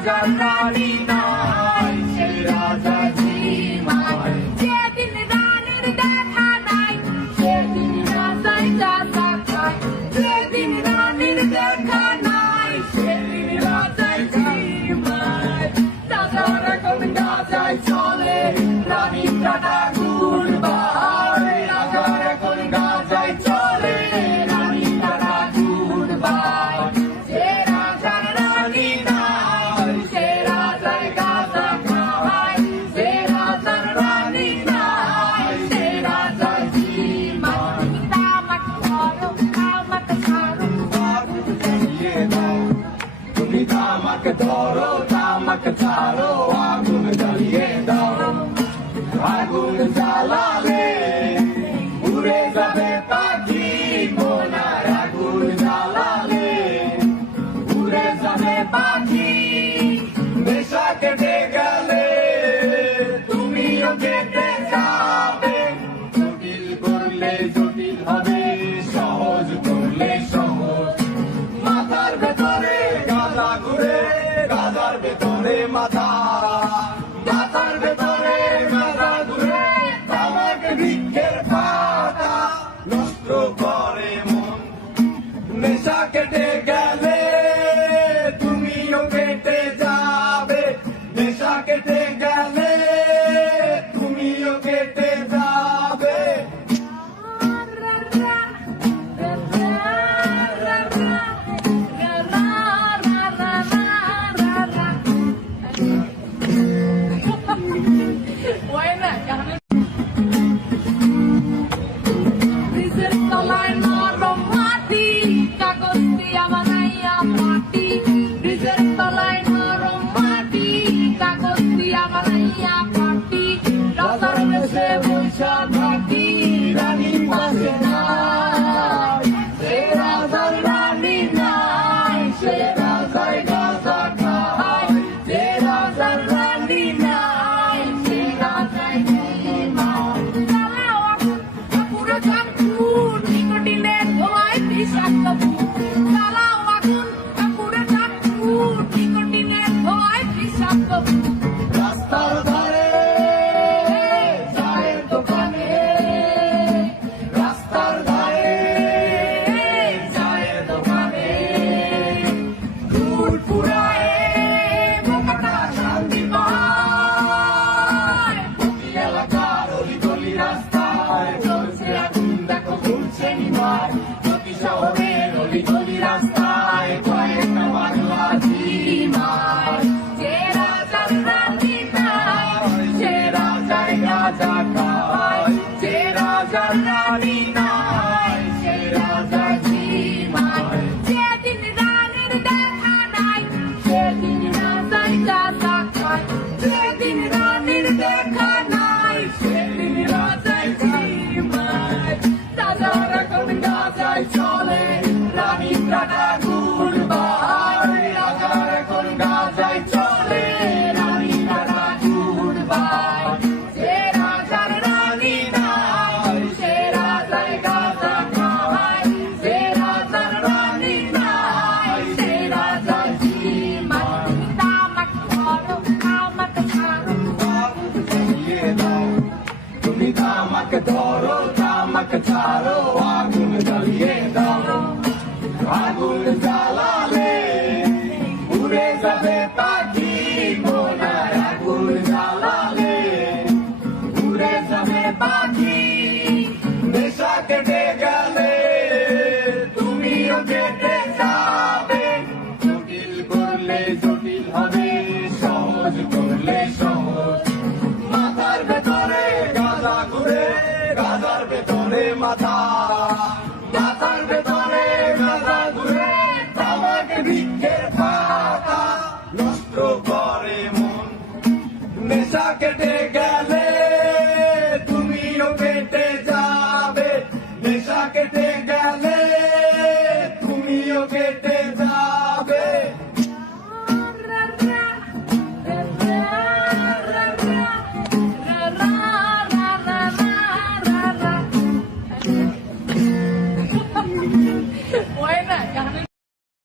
রাজার রানী নাই, সে রাজা ঝিমায়। যেদিন রানীর দেখা নাই, সেদিন রাজায় গাঁজা খায়। যেদিন রানীর দেখা নাই, সেদিন রাজায় ঝিমায়। রাজার এখন গাঁজায় চলে, রানীর কাটা গুণ বাহায়। রাজার এখন গাঁজায় চলে, রানীর কাটা গুণ বাহায়। যে রাজার রানী নাই, সে রাজায় গাঁজা খায়। যে রাজার রানী নাই, সে রাজায় ঝিমায়। তামাক ধরো, তামাক ছাড়ো, আগুন জ্বালিয়ে দাও। তুমি তামাক ধরো, তামাক ছাড়ো, আগুন জ্বালিয়ে দাও। আগুন জ্বালালে উড়ে যাবে পাখি মোনার। আগুন জ্বালালে উড়ে যাবে পাখি। নেশা কেটে গেলে তুমিও কেটে যাবে। জটিল করলে জটিল হবে, সহজ করলে সহজ। মাথার ভেতরে গাঁজা ঘুরে, গাঁজার ভেতরে মাথা। মাথার ভেতরে গাঁজা ঘুরে, তামাক বৃক্ষের পাতা। নষ্ট করে মন, নেশা কেটে গেলে তুমিও কেটে যাবে। নেশা কেটে গেলে তুমিও কেটে যাবে। ব্রিজের তলায় নরম মাটি, কাগজ দিয়া বানাইয়া পাটি। ব্রিজের তলায় নরম মাটি, কাগজ দিয়া বানাইয়া পাটি। রাজার দেশে বৈশা থাকি, রানী পাশে নাই। সে রাজার রানী নাই, সে রাজায় গাঁজা খায়। যে রাজার রানী নাই, সে রাজায় ঝিমায়। জ্বালাও আগুন, কাপুরে চাকুর, নিকোটিনের ধোঁয়ায় বিষাক্ত ভূত। জ্বালাও আগুন, কাপুরে চাকুর, নিকোটিনের ধোঁয়ায় বিষাক্ত ভূত। রাস্তার ধারে চায়ের দোকানে, রাস্তার ধারে চায়ের দোকানে। দুধ পুরায় বোকাটা শান্তি পায়। প্রতি এলাকার অলি গলি রাস্তায় চলছে আগুন, দেখো ঘুরছে নিমায়। প্রতি শহরের অলি গলি রাস্তায় কয়েকটা বাংলা ঝিমায়। যে রাজার রানী নাই, সে রাজায় গাঁজা খায়। যে রাজার রানী নাই, সে রাজায় ঝিমায়। যেদিন রানীর দেখা নাই, সেদিন রাজায় গাঁজা খায়। যেদিন রানীর দেখা নাই, সেদিন রাজায় ঝিমায়। রাজার এখন গাঁজায় চলে, রানীর কাটা গুণ বাহায়। রাজার এখন গাঁজায় চলে, রানীর কাটা গুণ বাহায়। যে রাজার রানী নাই, সে রাজায় গাঁজা খায়। যে রাজার রানী নাই, সে রাজায় ঝিমায়। তামাক ধরো, তামাক ছাড়ো, আগুন জ্বালিয়ে দাও। তুমি তামাক ধরো, তামাক ছাড়ো, আগুন জ্বালিয়ে দাও। আগুন জ্বালালে উড়ে যাবে পাখি মোনার। আগুন জ্বালালে উড়ে যাবে পাখি। নেশা কেটে গেলে তুমিও কেটে যাবে। জটিল করলে জটিল হবে, সহজ করলে সহজ। মাথার ভেতরে গাঁজা ঘুরে, গাঁজার ভেতরে মাথা। মাথার ভেতরে গাঁজা ঘুরে, তামাক বৃক্ষের পাতা। নষ্ট করে মন, নেশা কেটে